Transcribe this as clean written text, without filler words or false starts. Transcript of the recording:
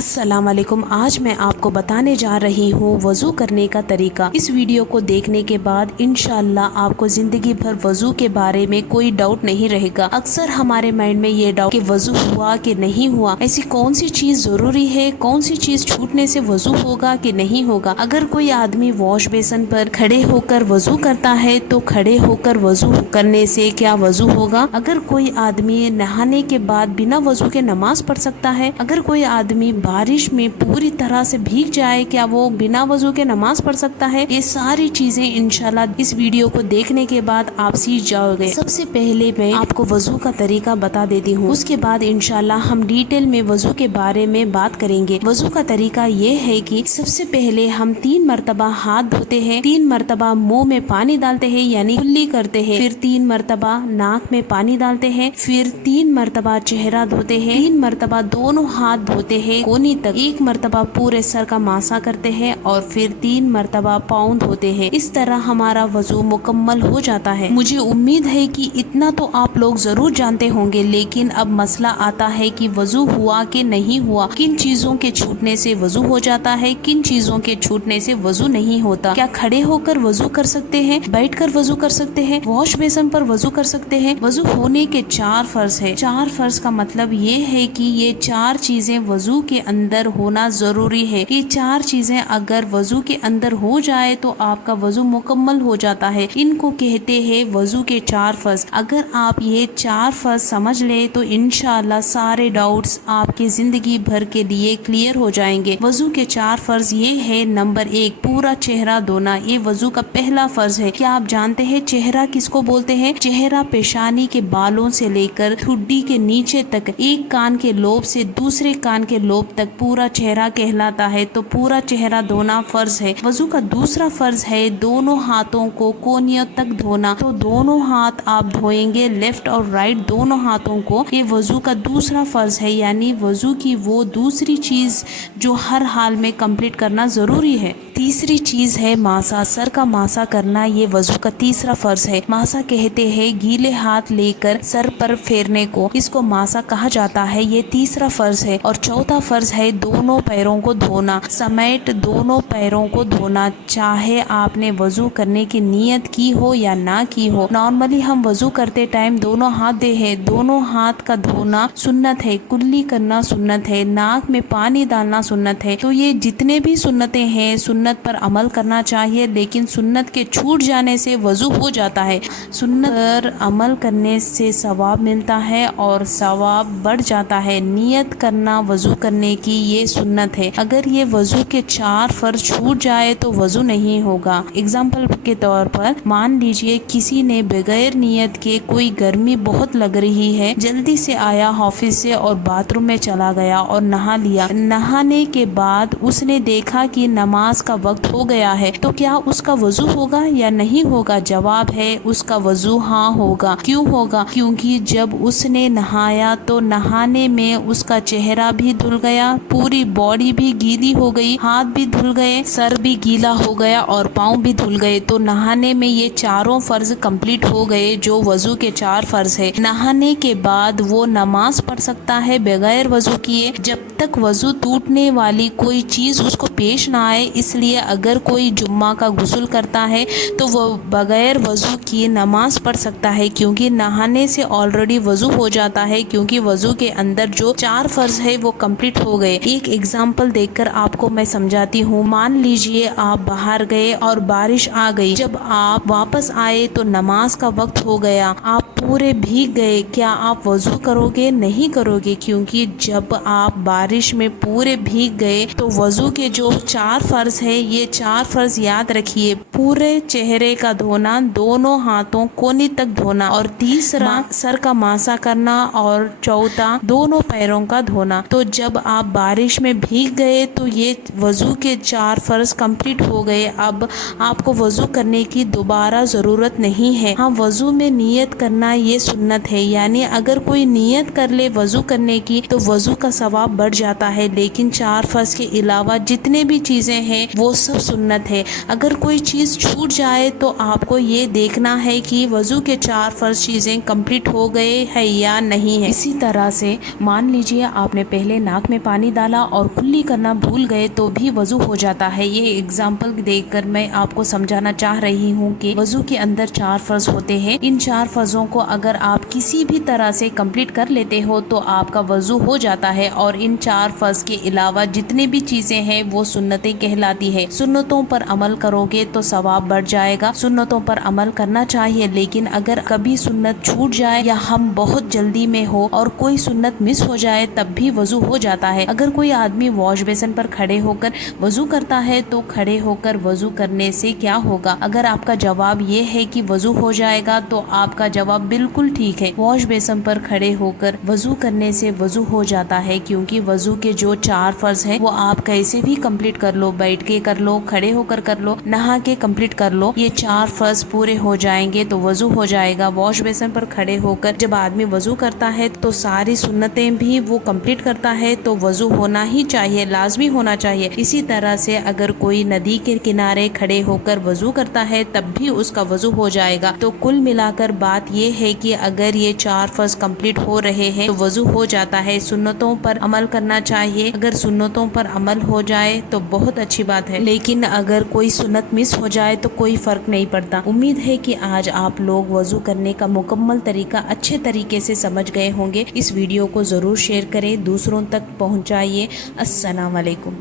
अस्सलाम वालेकुम। आज मैं आपको बताने जा रही हूँ वज़ू करने का तरीका। इस वीडियो को देखने के बाद इंशाअल्लाह आपको ज़िंदगी भर वज़ू के बारे में कोई डाउट नहीं रहेगा। अक्सर हमारे माइंड में ये डाउट कि वज़ू हुआ कि नहीं हुआ, ऐसी कौन सी चीज़ ज़रूरी है, कौन सी चीज़ छूटने से वज़ू होगा कि नहीं होगा। अगर कोई आदमी वॉश बेसन पर खड़े होकर वज़ू करता है तो खड़े होकर वज़ू करने से क्या वज़ू होगा। अगर कोई आदमी नहाने के बाद बिना वज़ू के नमाज पढ़ सकता है। अगर कोई आदमी बारिश में पूरी तरह से भीग जाए, क्या वो बिना वजू के नमाज पढ़ सकता है। ये सारी चीजें इंशाल्लाह इस वीडियो को देखने के बाद आप सीख जाओगे। सबसे पहले मैं आपको वजू का तरीका बता देती हूँ, उसके बाद इंशाल्लाह हम डिटेल में वजू के बारे में बात करेंगे। वजू का तरीका ये है कि सबसे पहले हम 3 मरतबा हाथ धोते हैं, 3 मरतबा मुंह में पानी डालते हैं यानी कुल्ली करते हैं, फिर 3 मरतबा नाक में पानी डालते हैं, फिर 3 मरतबा चेहरा धोते हैं, 3 मरतबा दोनों हाथ धोते हैं कोनी तक, 1 मरतबा पूरे सर का मासा करते हैं और फिर 3 मरतबा पाँव धोते हैं। इस तरह हमारा वजू मुकम्मल हो जाता है। मुझे उम्मीद है कि इतना तो आप लोग जरूर जानते होंगे, लेकिन अब मसला आता है कि वजू हुआ कि नहीं हुआ, किन चीजों के छूटने से वजू हो जाता है, किन चीजों के छूटने से वजू नहीं होता। क्या खड़े होकर वजू कर सकते हैं, बैठ कर वजू कर सकते हैं, वॉश बेसन पर वजू कर सकते हैं। वजू होने के 4 फर्ज है। 4 फर्ज का मतलब ये है कि ये 4 चीजें वजू के अंदर होना जरूरी है। ये 4 चीजें अगर वजू के अंदर हो जाए तो आपका वजू मुकम्मल हो जाता है। इनको कहते हैं वजू के 4 फर्ज। अगर आप ये 4 फर्ज समझ ले तो इंशाअल्लाह सारे डाउट्स आपके जिंदगी भर के लिए क्लियर हो जाएंगे। वजू के 4 फर्ज ये है। नंबर 1, पूरा चेहरा धोना। ये वजू का पहला फर्ज है। क्या आप जानते हैं चेहरा किसको बोलते हैं? चेहरा पेशानी के बालों से लेकर ठुड्डी के नीचे तक, एक कान के लोब से दूसरे कान के लोब तक पूरा चेहरा कहलाता है। तो पूरा चेहरा धोना फर्ज है। वजू का दूसरा फर्ज है दोनों हाथों को कोनियों तक धोना। तो दोनों हाथ आप धोएंगे, लेफ्ट और राइट दोनों हाथों को। ये वजू का दूसरा फर्ज है, यानी वजू की वो दूसरी चीज जो हर हाल में कंप्लीट करना जरूरी है। तीसरी चीज है मासा, सर का मासा करना। ये वजू का तीसरा फर्ज है। मासा कहते हैं गीले हाथ लेकर सर पर फेरने को, इसको मासा कहा जाता है। ये तीसरा फर्ज है। और चौथा फर्ज है दोनों पैरों को धोना, समेत दोनों पैरों को धोना, चाहे आपने वजू करने की नियत की हो या ना की हो। नॉर्मली हम वजू करते टाइम दोनों हाथ दे है, दोनों हाथ का धोना सुन्नत है, कुल्ली करना सुन्नत है, नाक में पानी डालना सुन्नत है। तो ये जितने भी सुन्नतें हैं, सुन्नत पर अमल करना चाहिए, लेकिन सुन्नत के छूट जाने से वजू हो जाता है। सुन्नत पर अमल करने से सवाब मिलता है और सवाब बढ़ जाता है। नियत करना वजू करने की ये सुन्नत है। अगर ये वजू के 4 फर्ज छूट जाए तो वजू नहीं होगा। एग्जाम्पल के तौर पर मान लीजिए किसी ने बगैर नियत के, कोई गर्मी बहुत लग रही है, जल्दी से आया ऑफिस से और बाथरूम में चला गया और नहा लिया। नहाने के बाद उसने देखा कि नमाज का वक्त हो गया है, तो क्या उसका वजू होगा या नहीं होगा? जवाब है उसका वजू हाँ होगा। क्यों होगा? क्योंकि जब उसने नहाया तो नहाने में उसका चेहरा भी धुल गया, पूरी बॉडी भी गीली हो गई, हाथ भी धुल गए, सर भी गीला हो गया और पाँव भी धुल गए। तो नहाने में ये चारों फर्ज कंप्लीट हो गए जो वजू के 4 फर्ज है। नहाने के बाद वो नमाज पढ़ सकता है बगैर वजू किए, जब तक वजू टूटने वाली कोई चीज उसको पेश ना आए। इसलिए अगर कोई जुम्मा का गुस्ल करता है तो वो बगैर वजू किए नमाज पढ़ सकता है, क्योंकि नहाने से ऑलरेडी वजू हो जाता है, क्योंकि वजू के अंदर जो 4 फर्ज है वो कंप्लीट हो गए। एक एग्जाम्पल देखकर आपको मैं समझाती हूँ। मान लीजिए आप बाहर गए और बारिश आ गई, जब आप वापस आए तो नमाज का वक्त हो गया, आप पूरे भीग गए, क्या आप वजू करोगे? नहीं करोगे, क्योंकि जब आप बारिश में पूरे भीग गए तो वजू के जो 4 फर्ज है, ये 4 फर्ज याद रखिए। पूरे चेहरे का धोना, दोनों हाथों कोनी तक धोना, और तीसरा सर का मासा करना, और चौथा दोनों पैरों का धोना। तो जब आप बारिश में भीग गए तो ये वजू के 4 फर्ज कंप्लीट हो गए। अब आपको वजू करने की दोबारा ज़रूरत नहीं है। हाँ, वजू में नियत करना ये सुन्नत है, यानी अगर कोई नियत कर ले वजू करने की तो वजू का सवाब बढ़ जाता है। लेकिन 4 फर्ज के अलावा जितने भी चीज़ें हैं वो सब सुन्नत है। अगर कोई चीज़ छूट जाए तो आपको ये देखना है कि वजू के 4 फर्ज चीज़ें कंप्लीट हो गए है या नहीं है। इसी तरह से मान लीजिए आपने पहले नाक में پانی ڈالا اور کلی کرنا بھول گئے تو بھی وضو ہو جاتا ہے۔ یہ اگزامپل دیکھ کر میں آپ کو سمجھانا چاہ رہی ہوں کہ وضو کے اندر 4 فرض ہوتے ہیں۔ ان 4 فرضوں کو اگر آپ کسی بھی طرح سے کمپلیٹ کر لیتے ہو تو آپ کا وضو ہو جاتا ہے، اور ان 4 فرض کے علاوہ جتنے بھی چیزیں ہیں وہ سنتیں کہلاتی ہے۔ سنتوں پر عمل کرو گے تو ثواب بڑھ جائے گا۔ سنتوں پر عمل کرنا چاہیے، لیکن اگر کبھی سنت چھوٹ جائے یا ہم بہت جلدی میں ہو اور کوئی سنت مس ہو جائے تب بھی وضو ہو جاتا ہے۔ اگر کوئی آدمی واش بیسن پر کھڑے ہو کر وضو کرتا ہے تو کھڑے ہو کر وضو کرنے سے کیا ہوگا؟ اگر آپ کا جواب یہ ہے کہ وضو ہو جائے گا تو آپ کا جواب بالکل ٹھیک ہے۔ واش بیسن پر کھڑے ہو کر وضو کرنے سے وضو ہو جاتا ہے، کیونکہ وضو کے جو 4 فرض ہیں وہ آپ کیسے بھی کمپلیٹ کر لو، بیٹھ کے کر لو، کھڑے ہو کر لو، نہا کے کمپلیٹ کر لو، یہ 4 فرض پورے ہو جائیں گے تو وضو ہو جائے گا۔ واش بیسن پر کھڑے ہو کر جب آدمی وضو کرتا ہے تو ساری سنتیں بھی وہ کمپلیٹ کرتا ہے تو وضو ہونا ہی چاہیے، لازمی ہونا چاہیے۔ اسی طرح سے اگر کوئی ندی کے کنارے کھڑے ہو کر وضو کرتا ہے تب بھی اس کا وضو ہو جائے گا۔ تو کل ملا کر بات یہ ہے کہ اگر یہ 4 فرض کمپلیٹ ہو رہے ہیں تو وضو ہو جاتا ہے۔ سنتوں پر عمل کرنا چاہیے، اگر سنتوں پر عمل ہو جائے تو بہت اچھی بات ہے، لیکن اگر کوئی سنت مس ہو جائے تو کوئی فرق نہیں پڑتا۔ امید ہے کہ آج آپ لوگ وضو کرنے کا مکمل طریقہ اچھے طریقے سے سمجھ گئے ہوں گے۔ اس ویڈیو کو ضرور شیئر کریں، دوسروں تک پہنچائیے۔ السلام علیکم۔